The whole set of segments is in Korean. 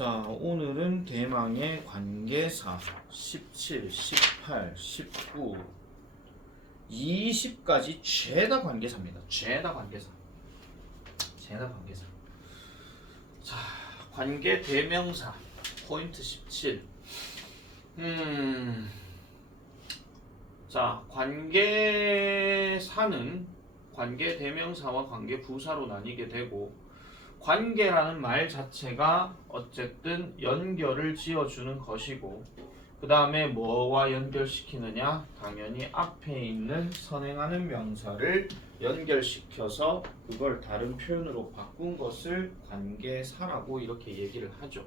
자, 오늘은 대망의 관계사 17, 18, 19, 20까지 죄다 관계사입니다. 죄다 관계사. 자, 관계 대명사 포인트 17. 자, 관계사는 관계 대명사와 관계 부사로 나뉘게 되고, 관계라는 말 자체가 어쨌든 연결을 지어주는 것이고, 그 다음에 뭐와 연결시키느냐? 당연히 앞에 있는 선행하는 명사를 연결시켜서 그걸 다른 표현으로 바꾼 것을 관계사라고 이렇게 얘기를 하죠.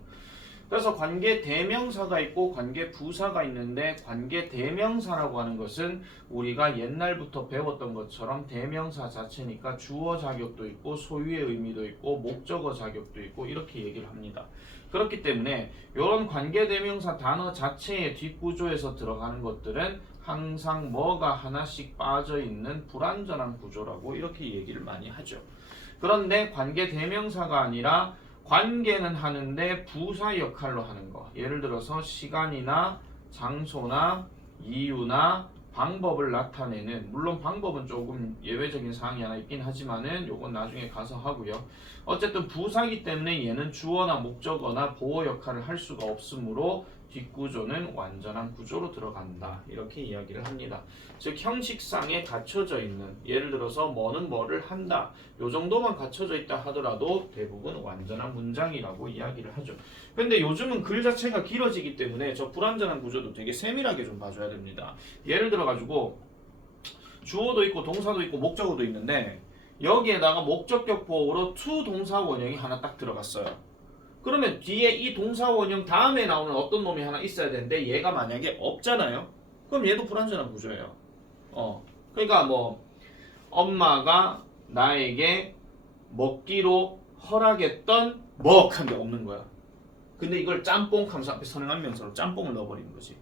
그래서 관계 대명사가 있고 관계 부사가 있는데, 관계 대명사라고 하는 것은 우리가 옛날부터 배웠던 것처럼 대명사 자체니까 주어 자격도 있고 소유의 의미도 있고 목적어 자격도 있고 이렇게 얘기를 합니다. 그렇기 때문에 이런 관계 대명사 단어 자체의 뒷구조에서 들어가는 것들은 항상 뭐가 하나씩 빠져있는 불완전한 구조라고 이렇게 얘기를 많이 하죠. 그런데 관계 대명사가 아니라 관계는 하는데 부사 역할로 하는 거, 예를 들어서 시간이나 장소나 이유나 방법을 나타내는, 물론 방법은 조금 예외적인 사항이 하나 있긴 하지만은 요건 나중에 가서 하고요. 어쨌든 부사이기 때문에 얘는 주어나 목적어나 보호 역할을 할 수가 없으므로 뒷구조는 완전한 구조로 들어간다, 이렇게 이야기를 합니다. 즉 형식상에 갖춰져 있는, 예를 들어서 뭐는 뭐를 한다, 요 정도만 갖춰져 있다 하더라도 대부분 완전한 문장이라고 이야기를 하죠. 근데 요즘은 글 자체가 길어지기 때문에 저 불완전한 구조도 되게 세밀하게 좀 봐줘야 됩니다. 예를 들어 가지고 주어도 있고 동사도 있고 목적어도 있는데, 여기에다가 목적격 보호로 to 동사 원형이 하나 딱 들어갔어요. 그러면 뒤에 이 동사 원형 다음에 나오는 어떤 놈이 하나 있어야 되는데 얘가 만약에 없잖아요. 그럼 얘도 불완전한 구조예요. 그러니까 뭐 엄마가 나에게 먹기로 허락했던 먹한게 없는 거야. 근데 이걸 짬뽕 하면서 앞에 선행한 명사로 짬뽕을 넣어버리는 거지.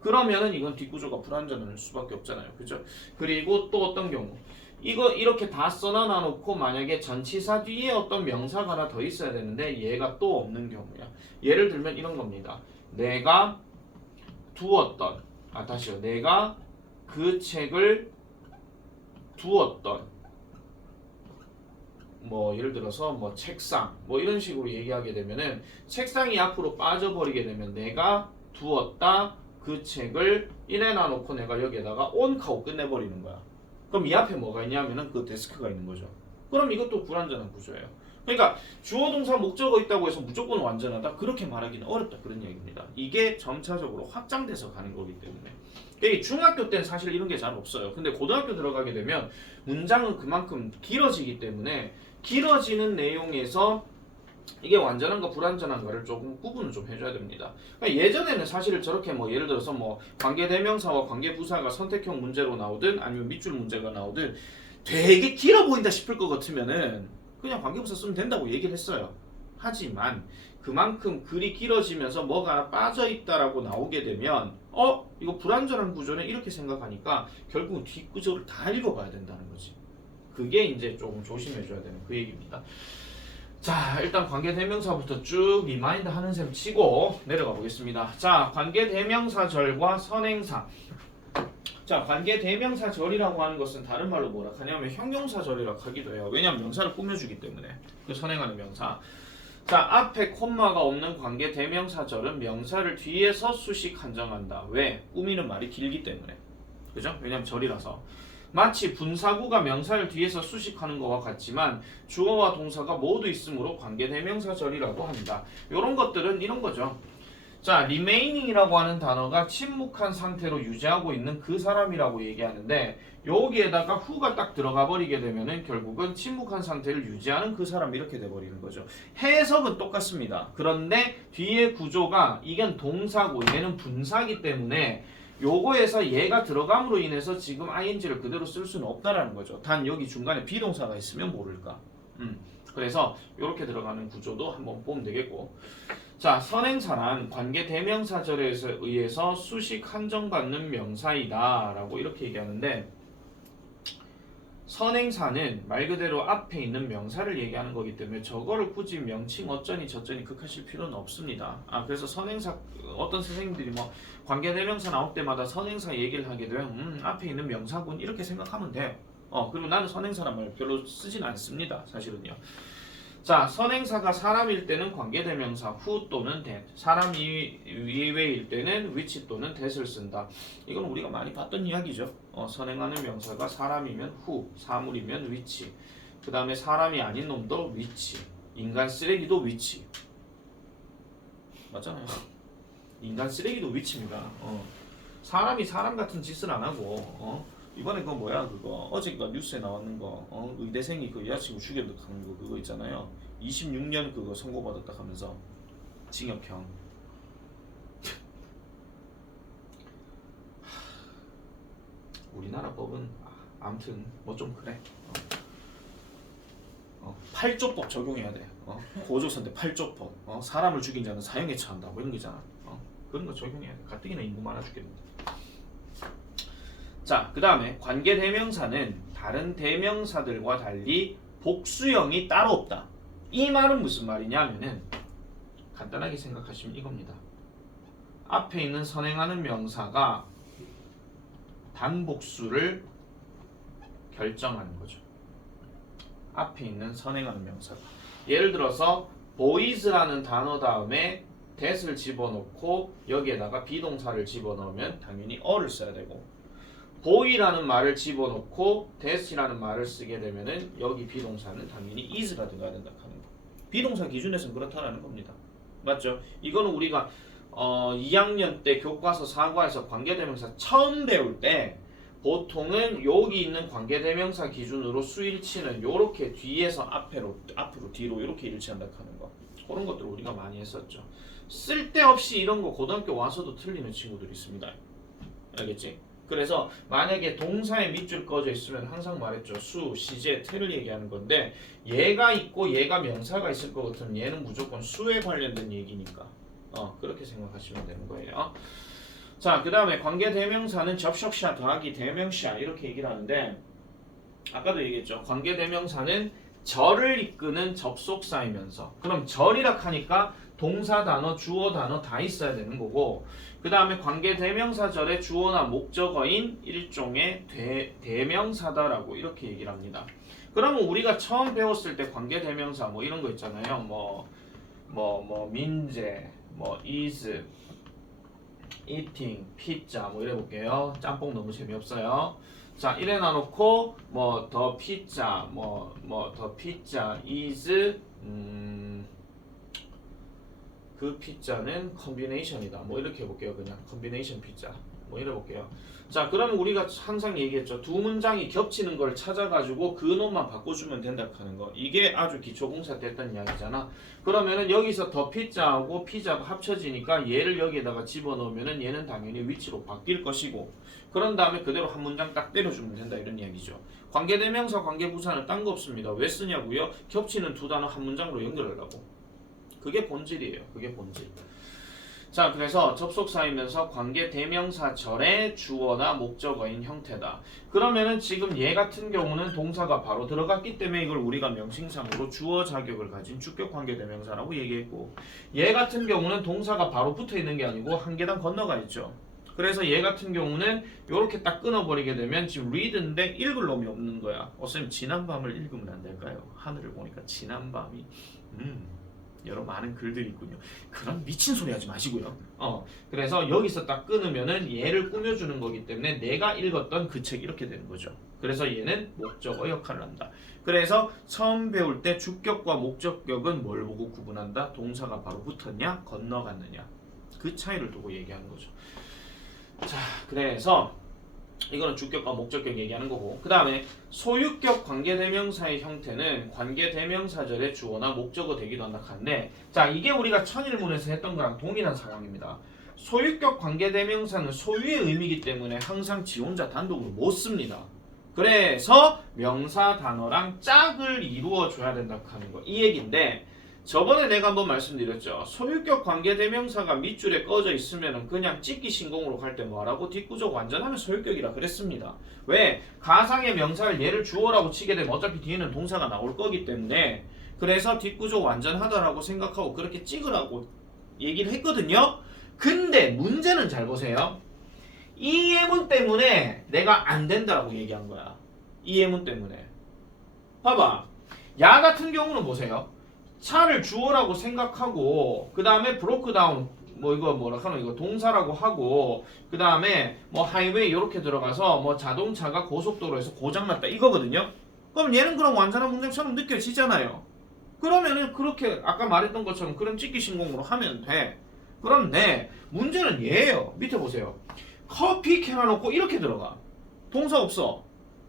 그러면은 이건 뒷구조가 불완전할 수밖에 없잖아요. 그죠? 그리고 또 어떤 경우, 이거 이렇게 다 써놔 놓고 만약에 전치사 뒤에 어떤 명사가 하나 더 있어야 되는데 얘가 또 없는 경우야. 예를 들면 이런 겁니다. 내가 두었던, 다시요. 내가 그 책을 두었던, 뭐 예를 들어서 뭐 책상, 뭐 이런 식으로 얘기하게 되면은 책상이 앞으로 빠져버리게 되면 내가 두었다 그 책을 이래 놔놓고 내가 여기에다가 on 하고 끝내버리는 거야. 그럼 이 앞에 뭐가 있냐면은 그 데스크가 있는 거죠. 그럼 이것도 불완전한 구조예요. 그러니까 주어 동사 목적어 있다고 해서 무조건 완전하다, 그렇게 말하기는 어렵다, 그런 얘기입니다. 이게 점차적으로 확장돼서 가는 거기 때문에. 그러니까 중학교 때는 사실 이런 게 잘 없어요. 근데 고등학교 들어가게 되면 문장은 그만큼 길어지기 때문에 길어지는 내용에서 이게 완전한가 불완전한가를 조금 구분을 좀 해줘야 됩니다. 그러니까 예전에는 사실 저렇게 뭐 예를 들어서 뭐 관계대명사와 관계부사가 선택형 문제로 나오든 아니면 밑줄 문제가 나오든 되게 길어 보인다 싶을 것 같으면은 그냥 관계부사 쓰면 된다고 얘기를 했어요. 하지만 그만큼 글이 길어지면서 뭐가 하나 빠져있다라고 나오게 되면 이거 불완전한 구조네 이렇게 생각하니까 결국은 뒷구조를 다 읽어봐야 된다는 거지. 그게 이제 조금 조심해줘야 되는 그 얘기입니다. 자, 일단 관계대명사부터 쭉 리마인드 하는 셈 치고 내려가 보겠습니다. 자, 관계대명사절과 선행사. 자, 관계대명사절이라고 하는 것은 다른 말로 뭐라 하냐면 형용사절이라고 하기도 해요. 왜냐하면 명사를 꾸며주기 때문에. 그 선행하는 명사. 자, 앞에 콤마가 없는 관계대명사절은 명사를 뒤에서 수식 한정한다. 왜? 꾸미는 말이 길기 때문에. 그죠? 왜냐하면 절이라서. 마치 분사구가 명사를 뒤에서 수식하는 것과 같지만 주어와 동사가 모두 있으므로 관계대명사절이라고 한다. 이런 것들은 이런 거죠. 자, remaining이라고 하는 단어가 침묵한 상태로 유지하고 있는 그 사람이라고 얘기하는데, 여기에다가 who가 딱 들어가 버리게 되면은 결국은 침묵한 상태를 유지하는 그 사람 이렇게 돼버리는 거죠. 해석은 똑같습니다. 그런데 뒤에 구조가 이건 동사고 얘는 분사기 때문에 요거에서 얘가 들어감으로 인해서 지금 ing를 그대로 쓸 수는 없다라는 거죠. 단 여기 중간에 비동사가 있으면 모를까. 그래서 이렇게 들어가는 구조도 한번 보면 되겠고. 자, 선행사란 관계대명사절에 의해서 수식 한정받는 명사이다 라고 이렇게 얘기하는데, 선행사는 말 그대로 앞에 있는 명사를 얘기하는 거기 때문에 저거를 굳이 명칭 어쩌니 저쩌니 극하실 필요는 없습니다. 그래서 선행사 어떤 선생님들이 뭐 관계대명사 나올 때마다 선행사 얘기를 하게 되면 앞에 있는 명사군 이렇게 생각하면 돼요. 그리고 나는 선행사란 말 별로 쓰진 않습니다. 사실은요. 자, 선행사가 사람일 때는 관계대명사 who 또는 that, 사람 이외일 때는 which 또는 that을 쓴다. 이건 우리가 많이 봤던 이야기죠. 선행하는 명사가 사람이면 who, 사물이면 which, 그 다음에 사람이 아닌 놈도 which, 인간 쓰레기도 which. 맞잖아요. 인간 쓰레기도 which입니다. 사람이 사람 같은 짓을 안 하고 이번에 그거 뭐야 그거 어제가 뉴스에 나왔는 거 의대생이 그 여자친구 죽여도 가는 거 그거 있잖아요. 26년 그거 선고받았다 하면서 징역형. 우리나라 법은 아무튼 뭐 좀 그래. 8조법 적용해야 돼. 고조선대 8조법. 사람을 죽인 자는 사형에 처한다. 뭐 이런 거 있잖아. 그런 거 적용해야 돼. 가뜩이나 인구 많아 죽겠는데. 자, 그 다음에 관계대명사는 다른 대명사들과 달리 복수형이 따로 없다. 이 말은 무슨 말이냐면은 간단하게 생각하시면 이겁니다. 앞에 있는 선행하는 명사가 단복수를 결정하는 거죠. 앞에 있는 선행하는 명사가. 예를 들어서 boys라는 단어 다음에 that을 집어넣고 여기에다가 비동사를 집어넣으면 당연히 어를 써야 되고, boy라는 말을 집어넣고 that이라는 말을 쓰게 되면은 여기 비동사는 당연히 is가 들어가야 된다 하는 거. 비동사 기준에서는 그렇다라는 겁니다. 맞죠? 이거는 우리가 2학년 때 교과서 4과에서 관계대명사 처음 배울 때 보통은 여기 있는 관계대명사 기준으로 수일치는 요렇게 뒤에서 앞으로 뒤로 이렇게 일치한다 하는 거. 그런 것들 우리가 많이 했었죠. 쓸데없이 이런 거 고등학교 와서도 틀리는 친구들이 있습니다. 알겠지? 그래서 만약에 동사의 밑줄 꺼져 있으면 항상 말했죠. 수, 시제, 틀을 얘기하는 건데 얘가 있고 얘가 명사가 있을 것 같으면 얘는 무조건 수에 관련된 얘기니까 그렇게 생각하시면 되는 거예요. 자, 그 다음에 관계대명사는 접속사 더하기 대명사 이렇게 얘기를 하는데 아까도 얘기했죠. 관계대명사는 절을 이끄는 접속사이면서 그럼 절이라 하니까 동사 단어, 주어 단어 다 있어야 되는 거고, 그 다음에 관계대명사절의 주어나 목적어인 일종의 대명사다라고 이렇게 얘기를 합니다. 그러면 우리가 처음 배웠을 때 관계대명사 뭐 이런 거 있잖아요. 민재, is, eating, 피자 뭐 이래 볼게요. 짬뽕 너무 재미없어요. 자, 이래 놔놓고 더 피자, 더 피자 is 그 피자는 컨비네이션이다. 뭐 이렇게 해볼게요. 그냥 컨비네이션 피자. 뭐 이래 볼게요. 자, 그러면 우리가 항상 얘기했죠. 두 문장이 겹치는 걸 찾아가지고 그 놈만 바꿔주면 된다 하는 거. 이게 아주 기초공사 때 했던 이야기잖아. 그러면은 여기서 더 피자하고 피자가 합쳐지니까 얘를 여기에다가 집어넣으면은 얘는 당연히 위치로 바뀔 것이고, 그런 다음에 그대로 한 문장 딱 때려주면 된다 이런 이야기죠. 관계대명사, 관계부사는 딴 거 없습니다. 왜 쓰냐고요? 겹치는 두 단어 한 문장으로 연결하려고. 그게 본질이에요. 그게 본질. 자, 그래서 접속사이면서 관계대명사절의 주어나 목적어인 형태다. 그러면은 지금 얘 같은 경우는 동사가 바로 들어갔기 때문에 이걸 우리가 명칭상으로 주어 자격을 가진 주격 관계대명사라고 얘기했고, 얘 같은 경우는 동사가 바로 붙어 있는 게 아니고 한 계단 건너가 있죠. 그래서 얘 같은 경우는 이렇게 딱 끊어버리게 되면 지금 read인데 읽을 놈이 없는 거야. 쌤 지난 밤을 읽으면 안 될까요? 하늘을 보니까 지난 밤이 여러 많은 글들이 있군요. 그런 미친 소리 하지 마시고요. 그래서 여기서 딱 끊으면은 얘를 꾸며주는 거기 때문에 내가 읽었던 그 책 이렇게 되는 거죠. 그래서 얘는 목적어 역할을 한다. 그래서 처음 배울 때 주격과 목적격은 뭘 보고 구분한다? 동사가 바로 붙었냐 건너갔느냐, 그 차이를 두고 얘기하는 거죠. 자, 그래서 이거는 주격과 목적격 얘기하는 거고, 그 다음에 소유격 관계대명사의 형태는 관계대명사절의 주어나 목적어 되기도 한다 하는데, 자, 이게 우리가 천일문에서 했던 거랑 동일한 상황입니다. 소유격 관계대명사는 소유의 의미이기 때문에 항상 지 혼자 단독으로 못 씁니다. 그래서 명사 단어랑 짝을 이루어 줘야 된다 하는 거, 이 얘기인데, 저번에 내가 한번 말씀드렸죠. 소유격 관계대명사가 밑줄에 꺼져 있으면 그냥 찍기 신공으로 갈 때 뭐라고? 뒷구조 완전하면 소유격이라 그랬습니다. 왜? 가상의 명사를 얘를 주어라고 치게 되면 어차피 뒤에는 동사가 나올 거기 때문에 그래서 뒷구조 완전하다라고 생각하고 그렇게 찍으라고 얘기를 했거든요. 근데 문제는 잘 보세요. 이 예문 때문에 내가 안 된다라고 얘기한 거야. 이 예문 때문에. 봐봐. 야 같은 경우는 보세요. 차를 주어라고 생각하고 그 다음에 브로크 다운 뭐 이거 뭐라 하노 이거 동사라고 하고 그 다음에 뭐 하이웨이 이렇게 들어가서 뭐 자동차가 고속도로에서 고장났다 이거거든요. 그럼 얘는 그럼 완전한 문장처럼 느껴지잖아요. 그러면은 그렇게 아까 말했던 것처럼 그런 찍기 신공으로 하면 돼. 그런데 문제는 얘예요. 밑에 보세요. 커피 캔 해놓고 이렇게 들어가. 동사 없어.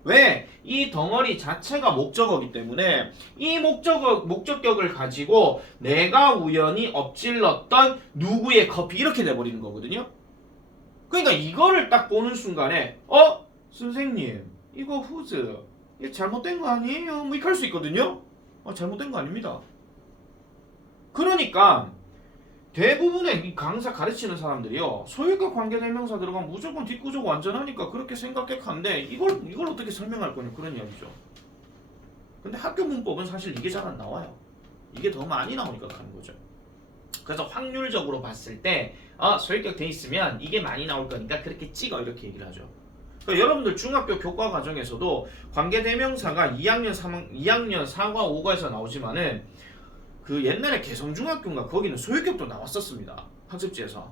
왜? 이 덩어리 자체가 목적어기 때문에 이 목적격을 가지고 내가 우연히 엎질렀던 누구의 커피 이렇게 돼버리는 거거든요. 그러니까 이거를 딱 보는 순간에 선생님 이거 후즈 이거 잘못된 거 아니에요? 뭐 이렇게 할 수 있거든요. 잘못된 거 아닙니다. 그러니까 대부분의 이 강사 가르치는 사람들이요 소유격 관계대명사 들어가면 무조건 뒷구조가 완전하니까 그렇게 생각했는데 이걸 어떻게 설명할 거냐 그런 이야기죠. 근데 학교 문법은 사실 이게 잘 안 나와요. 이게 더 많이 나오니까 가는 거죠. 그래서 확률적으로 봤을 때 소유격 돼 있으면 이게 많이 나올 거니까 그렇게 찍어 이렇게 얘기를 하죠. 그러니까 여러분들 중학교 교과 과정에서도 관계대명사가 2학년 4과 5과에서 나오지만은 그 옛날에 개성중학교인가 거기는 소유격도 나왔었습니다. 학습지에서.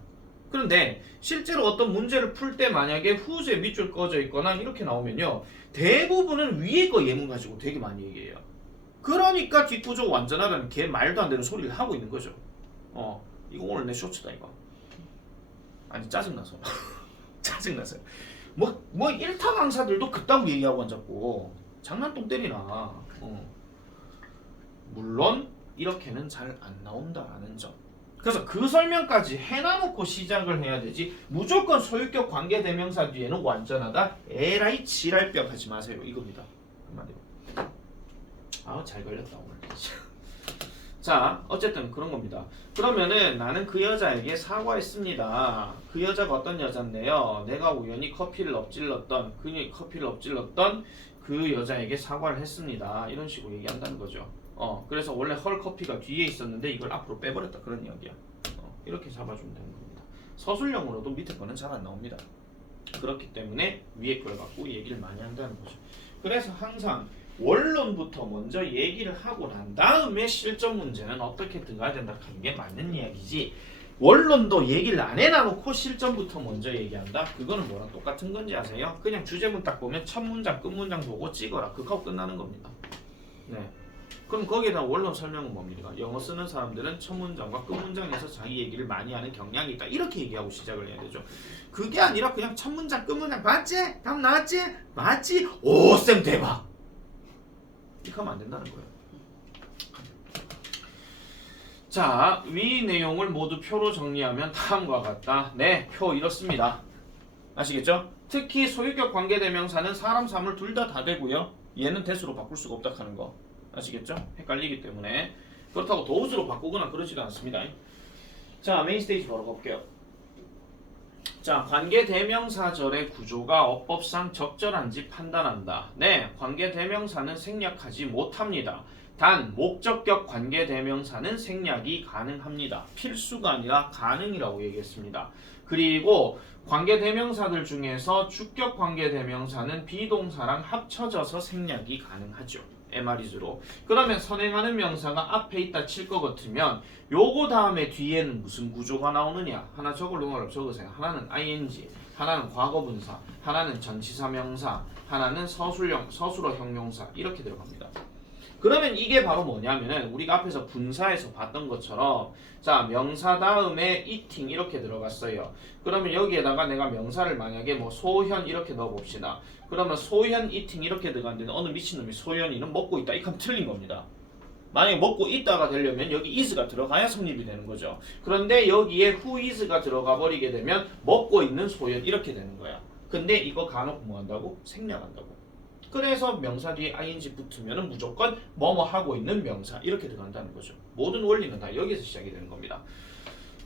그런데 실제로 어떤 문제를 풀 때 만약에 후제 밑줄 꺼져 있거나 이렇게 나오면요 대부분은 위에 거 예문 가지고 되게 많이 얘기해요. 그러니까 뒷구조 완전하다는 개 말도 안 되는 소리를 하고 있는 거죠. 이거 오늘 내 쇼츠다 이거. 아니 짜증나서 짜증나서요. 뭐 일타 강사들도 그따구 얘기하고 앉았고 장난똥 때리나. 물론 이렇게는 잘 안 나온다라는 점. 그래서 그 설명까지 해놔놓고 시작을 해야 되지 무조건 소유격 관계대명사 뒤에는 완전하다 에라이 지랄병 하지 마세요 이겁니다. 한마디로. 잘 걸렸다 오늘. 자 어쨌든 그런 겁니다. 그러면은 나는 그 여자에게 사과했습니다. 그 여자가 어떤 여잔데요 내가 우연히 커피를 엎질렀던 그 여자에게 사과를 했습니다. 이런 식으로 얘기한다는 거죠. 그래서 원래 헐 커피가 뒤에 있었는데 이걸 앞으로 빼버렸다 그런 이야기야. 이렇게 잡아주면 되는 겁니다. 서술형으로도 밑에 거는 잘 안 나옵니다. 그렇기 때문에 위에 걸 갖고 얘기를 많이 한다는 거죠. 그래서 항상 원론부터 먼저 얘기를 하고 난 다음에 실전 문제는 어떻게 들어가야 된다 하는 게 맞는 이야기지 원론도 얘기를 안 해놔놓고 실전부터 먼저 얘기한다? 그거는 뭐랑 똑같은 건지 아세요? 그냥 주제문 딱 보면 첫 문장, 끝 문장 보고 찍어라. 그거하고 끝나는 겁니다. 네. 그럼 거기에다 원론 설명은 뭡니까? 영어 쓰는 사람들은 첫 문장과 끝 문장에서 자기 얘기를 많이 하는 경향이 있다. 이렇게 얘기하고 시작을 해야 되죠. 그게 아니라 그냥 첫 문장, 끝 문장 맞지? 답 나왔지? 맞지? 오, 쌤 대박! 이렇게 하면 안 된다는 거예요. 자, 위 내용을 모두 표로 정리하면 다음과 같다. 네, 표 이렇습니다. 아시겠죠? 특히 소유격 관계대명사는 사람, 사물 둘 다 되고요. 얘는 대수로 바꿀 수가 없다 하는 거. 아시겠죠? 헷갈리기 때문에. 그렇다고 도우스로 바꾸거나 그러지도 않습니다. 자, 메인 스테이지 바로 볼게요. 자, 관계대명사절의 구조가 어법상 적절한지 판단한다. 네, 관계대명사는 생략하지 못합니다. 단, 목적격 관계대명사는 생략이 가능합니다. 필수가 아니라 가능이라고 얘기했습니다. 그리고 관계대명사들 중에서 주격 관계대명사는 비동사랑 합쳐져서 생략이 가능하죠. MR이즈로. 그러면 선행하는 명사가 앞에 있다 칠 것 같으면 요거 다음에 뒤에는 무슨 구조가 나오느냐? 하나 적으세요. 하나는 ing, 하나는 과거분사, 하나는 전치사명사, 하나는 서술어 형용사 이렇게 들어갑니다. 그러면 이게 바로 뭐냐면은 우리가 앞에서 분사에서 봤던 것처럼 자 명사 다음에 eating 이렇게 들어갔어요. 그러면 여기에다가 내가 명사를 만약에 뭐 소현 이렇게 넣어봅시다. 그러면 소현 eating 이렇게 들어갔는데 어느 미친놈이 소현이는 먹고 있다. 이건 틀린 겁니다. 만약에 먹고 있다가 되려면 여기 is가 들어가야 성립이 되는 거죠. 그런데 여기에 who is가 들어가 버리게 되면 먹고 있는 소현 이렇게 되는 거야. 근데 이거 간혹 뭐 한다고? 생략한다고. 그래서 명사 뒤에 ing 붙으면 무조건 뭐뭐 하고 있는 명사 이렇게 들어간다는 거죠. 모든 원리는 다 여기서 시작이 되는 겁니다.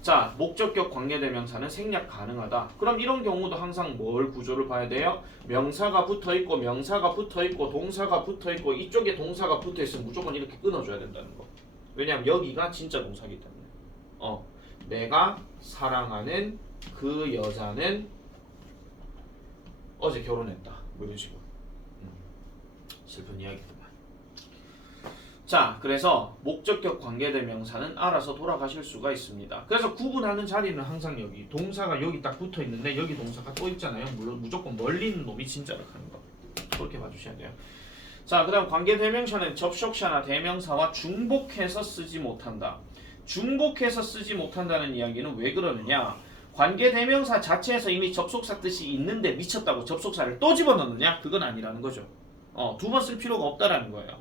자, 목적격 관계대명사는 생략 가능하다. 그럼 이런 경우도 항상 뭘 구조를 봐야 돼요? 명사가 붙어있고 명사가 붙어있고 동사가 붙어있고 이쪽에 동사가 붙어있으면 무조건 이렇게 끊어줘야 된다는 거. 왜냐면 여기가 진짜 동사이기 때문에. 내가 사랑하는 그 여자는 어제 결혼했다. 뭐 이런 식으로. 슬픈 이야기구만. 자, 그래서 목적격 관계대명사는 알아서 돌아가실 수가 있습니다. 그래서 구분하는 자리는 항상 여기 동사가 여기 딱 붙어 있는데 여기 동사가 또 있잖아요. 물론 무조건 멀리 있는 놈이 진짜를 하는 거. 그렇게 봐주셔야 돼요. 자, 그 다음 관계대명사는 접속사나 대명사와 중복해서 쓰지 못한다. 중복해서 쓰지 못한다는 이야기는 왜 그러느냐? 관계대명사 자체에서 이미 접속사 뜻이 있는데 미쳤다고 접속사를 또 집어넣느냐? 그건 아니라는 거죠. 두 번 쓸 필요가 없다라는 거예요.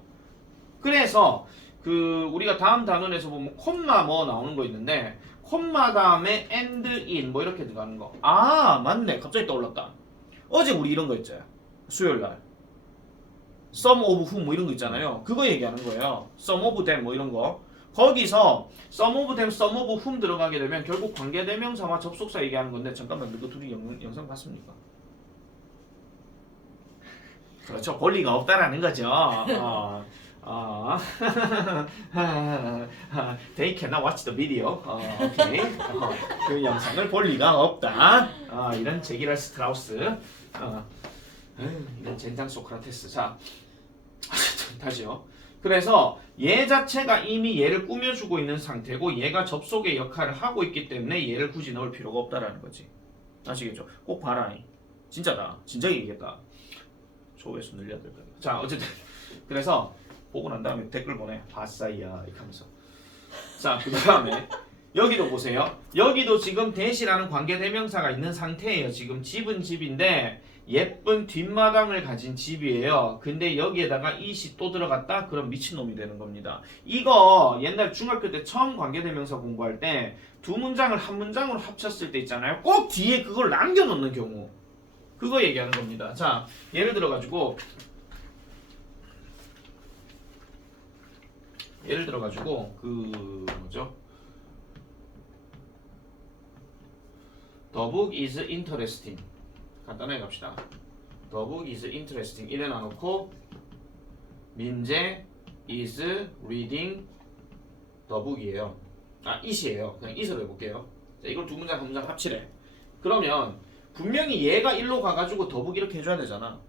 그래서 우리가 다음 단원에서 보면 콤마 뭐 나오는 거 있는데 콤마 다음에 and in 뭐 이렇게 들어가는 거. 아, 맞네. 갑자기 떠올랐다. 어제 우리 이런 거 있잖아요. 수요일 날. some of whom 뭐 이런 거 있잖아요. 그거 얘기하는 거예요. some of them 뭐 이런 거. 거기서 some of them, some of whom 들어가게 되면 결국 관계대명사와 접속사 얘기하는 건데 잠깐만 이거 둘이 영상 봤습니까? 그렇죠. 권리가 없다라는 거죠. They cannot watch the video. 오케이. 그 영상을 볼 리가 없다. 이런 제기랄 스트라우스. 이런 젠장 소크라테스. 자, 다시요. 그래서 얘 자체가 이미 얘를 꾸며주고 있는 상태고 얘가 접속의 역할을 하고 있기 때문에 얘를 굳이 넣을 필요가 없다라는 거지. 아시겠죠? 꼭 봐라. 진짜다. 진작에 얘기했다. 조회수 늘려야 될 거야. 자, 어쨌든 그래서 보고 난 다음에 댓글 보내. 바싸이야 이렇게 하면서. 자, 그 다음에 여기도 보세요. 여기도 지금 대시라는 관계대명사가 있는 상태예요. 지금 집은 집인데 예쁜 뒷마당을 가진 집이에요. 근데 여기에다가 이시 또 들어갔다? 그럼 미친놈이 되는 겁니다. 이거 옛날 중학교 때 처음 관계대명사 공부할 때 두 문장을 한 문장으로 합쳤을 때 있잖아요. 꼭 뒤에 그걸 남겨놓는 경우. 그거 얘기하는 겁니다. 자, 예를 들어가지고 뭐죠? The book is interesting. 간단하게 갑시다. The book is interesting. 이래 놔놓고 민재 is reading the book이에요. it이에요. 그냥 it으로 해볼게요. 자, 이걸 두 문장 한 문장 합치래. 그러면 분명히 얘가 일로 가가지고 the book 이렇게 해줘야 되잖아.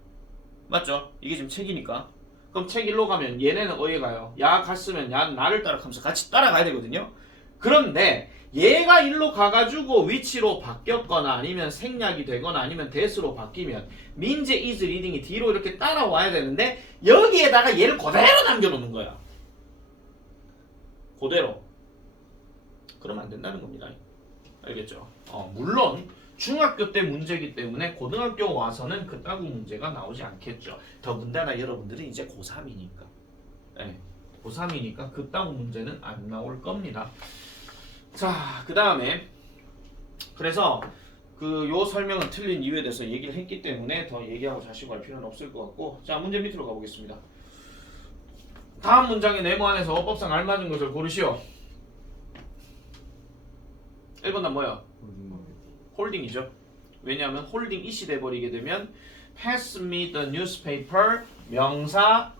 맞죠? 이게 지금 책이니까. 그럼 책 일로 가면 얘네는 어디 가요? 야 갔으면 야 나를 따라가면서 같이 따라가야 되거든요. 그런데 얘가 일로 가가지고 위치로 바뀌었거나 아니면 생략이 되거나 아니면 that으로 바뀌면 민재 is reading이 뒤로 이렇게 따라와야 되는데 여기에다가 얘를 그대로 남겨놓는 거야. 그대로. 그러면 안 된다는 겁니다. 알겠죠? 물론 중학교 때 문제이기 때문에 고등학교 와서는 그따구 문제가 나오지 않겠죠. 더군다나 여러분들은 이제 고3이니까. 네, 고3이니까 그따구 문제는 안 나올 겁니다. 자, 그 다음에 그래서 요 설명은 틀린 이유에 대해서 얘기를 했기 때문에 더 얘기하고 자시고 할 필요는 없을 것 같고, 자, 문제 밑으로 가보겠습니다. 다음 문장의 네모 안에서 어법상 알맞은 것을 고르시오. 1번 단 뭐야? 홀딩이죠. 왜냐하면 홀딩 이시 돼버리게 되면 pass me the newspaper 명사,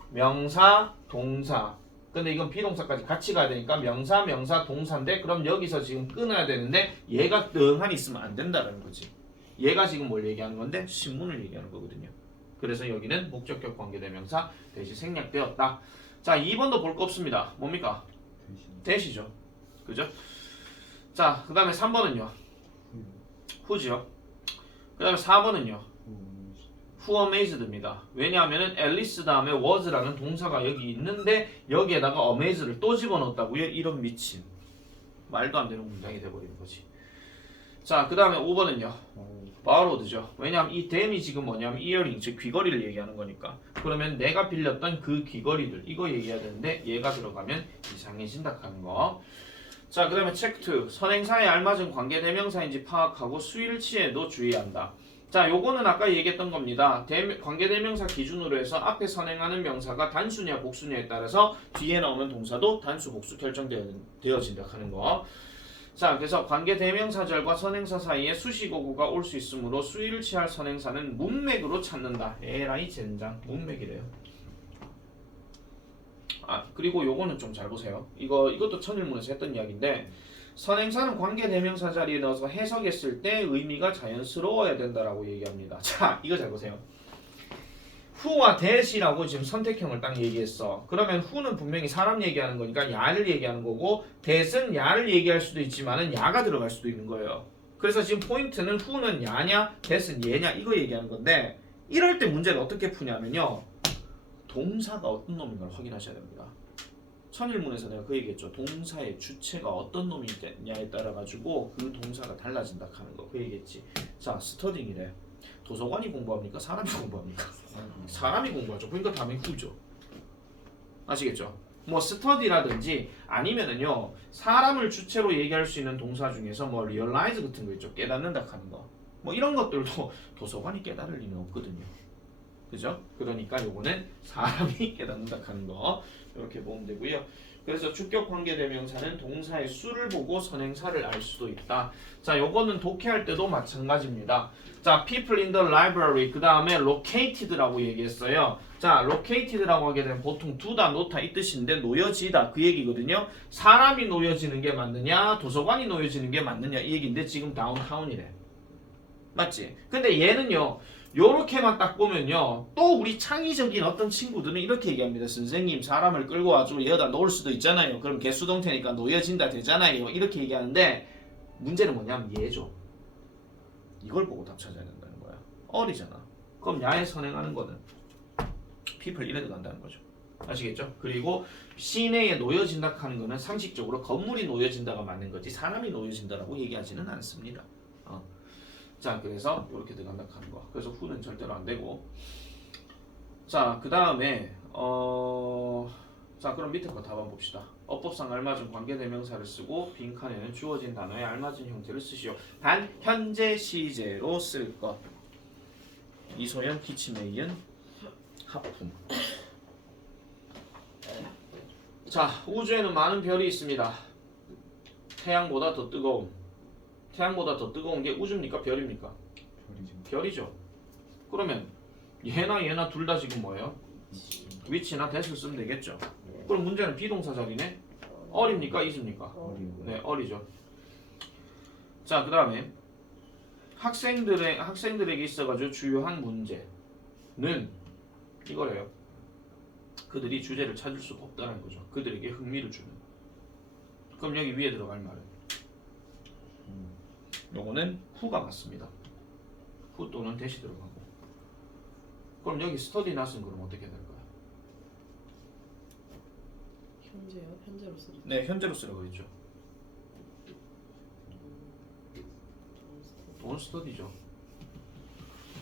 동사. 근데 이건 비동사까지 같이 가야 되니까 명사, 동사인데 그럼 여기서 지금 끊어야 되는데 얘가 뜬하니 있으면 안 된다는 거지. 얘가 지금 뭘 얘기하는 건데 신문을 얘기하는 거거든요. 그래서 여기는 목적격 관계대명사 대시 생략되었다. 자, 2번도 볼 거 없습니다. 뭡니까? 대시죠. 그죠? 자, 그 다음에 3번은요. who죠. 그 다음에 4번은요. who amazed입니다. 왜냐하면 앨리스 다음에 was라는 동사가 여기 있는데 여기에다가 amazed를 또 집어넣었다고요? 이런 미친. 말도 안 되는 문장이 돼버리는 거지. 자, 그 다음에 5번은요. borrowed죠. 왜냐하면 이 them이 지금 뭐냐면 earring, 즉 귀걸이를 얘기하는 거니까. 그러면 내가 빌렸던 그 귀걸이들 이거 얘기해야 되는데 얘가 들어가면 이상해진다 하는 거. 자, 그 다음에 체크 2. 선행사에 알맞은 관계대명사인지 파악하고 수일치에도 주의한다. 자, 요거는 아까 얘기했던 겁니다. 관계대명사 기준으로 해서 앞에 선행하는 명사가 단수냐 복수냐에 따라서 뒤에 나오는 동사도 단수 복수 결정되어진다 하는 거. 자, 그래서 관계대명사절과 선행사 사이에 수식어구가 올 수 있으므로 수위를 취할 선행사는 문맥으로 찾는다. 에라이 젠장, 문맥이래요. 그리고 요거는 좀 잘 보세요. 이것도 천일문에서 했던 이야기인데, 선행사는 관계대명사 자리에 넣어서 해석했을 때 의미가 자연스러워야 된다라고 얘기합니다. 자, 이거 잘 보세요. who와 that이라고 지금 선택형을 딱 얘기했어. 그러면 who는 분명히 사람 얘기하는 거니까 야를 얘기하는 거고, that은 야를 얘기할 수도 있지만은 야가 들어갈 수도 있는 거예요. 그래서 지금 포인트는 who는 야냐, that은 얘냐 이거 얘기하는 건데, 이럴 때 문제를 어떻게 푸냐면요, 동사가 어떤 놈인 걸 확인하셔야 됩니다. 천일문에서 내가 그 얘기했죠. 동사의 주체가 어떤 놈이냐에 따라 가지고 그 동사가 달라진다 하는 거. 그 얘기했지. 자, 스터딩이래. 도서관이 공부합니까? 사람이 공부합니까? 사람이 공부하죠. 그러니까 답이 who죠. 아시겠죠? 뭐 스터디라든지 아니면은요, 사람을 주체로 얘기할 수 있는 동사 중에서 뭐 realize 같은 거 있죠. 깨닫는다 하는 거. 뭐 이런 것들도 도서관이 깨달을 리는 없거든요. 그죠? 그러니까 요거는 사람이 깨닫는다 하는 거 이렇게 보면 되고요. 그래서 주격 관계대명사는 동사의 수를 보고 선행사를 알 수도 있다. 자, 요거는 독해할 때도 마찬가지입니다. 자, people in the library 그 다음에 located라고 얘기했어요. 자, located라고 하게 되면 보통 두다, 놓다 이 뜻인데 놓여지다 그 얘기거든요. 사람이 놓여지는 게 맞느냐, 도서관이 놓여지는 게 맞느냐 이 얘기인데 지금 다운타운이래. 맞지? 근데 얘는요, 요렇게만 딱 보면요, 또 우리 창의적인 어떤 친구들은 이렇게 얘기합니다. 선생님, 사람을 끌고 와서 여기다 놓을 수도 있잖아요. 그럼 개수동태니까 놓여진다 되잖아요. 이렇게 얘기하는데 문제는 뭐냐면 얘죠. 이걸 보고 답 찾아야 된다는 거야. 어리잖아. 그럼 야에 선행하는 거는 people 이래도 간다는 거죠. 아시겠죠? 그리고 시내에 놓여진다 하는 거는 상식적으로 건물이 놓여진다가 맞는 거지 사람이 놓여진다라고 얘기하지는 않습니다. 자, 그래서 이렇게 들어간다 하는 거. 그래서 who는 절대로 안 되고. 자, 그 다음에 자, 그럼 밑에 거 답안 봅시다. 어법상 알맞은 관계대명사를 쓰고 빈칸에는 주어진 단어의 알맞은 형태를 쓰시오. 단 현재 시제로 쓸 것. 이소연 기침에 이은 하품. 자, 우주에는 많은 별이 있습니다. 태양보다 더 뜨거움. 태양보다 더 뜨거운 게 우주입니까? 별입니까? 별이죠. 그러면 얘나 둘 다 지금 뭐예요? 위치나 that을 쓰면 되겠죠. 그럼 문제는 비동사 자리네. 어립니까? is입니까? 네, 어리죠. 자, 그 다음에 학생들에게 있어가지고 주요한 문제는 이거래요. 그들이 주제를 찾을 수가 없다는 거죠. 그들에게 흥미를 주는. 그럼 여기 위에 들어갈 말은 요거는 who가 맞습니다. who 또는 that이 들어가고. 그럼 여기 study not은 그럼 어떻게 될까요? 현재요? 현재로 쓰리. 네, 현재로 쓰라고 했죠. 돈 스터디죠.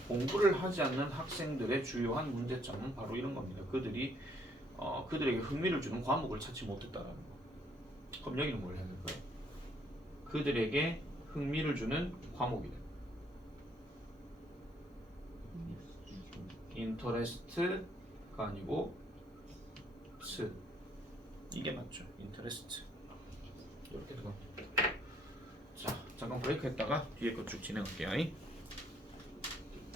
공부를 하지 않는 학생들의 주요한 문제점은 바로 이런 겁니다. 그들에게 흥미를 주는 과목을 찾지 못했다라는 거. 그럼 여기는 뭘 해야 될까요? 그들에게 흥미를 주는 과목이래. interest가 아니고 스. 이게 맞죠. interest. 이렇게 들어갑니다. 자, 잠깐 브레이크 했다가 뒤에 거 쭉 진행할게요.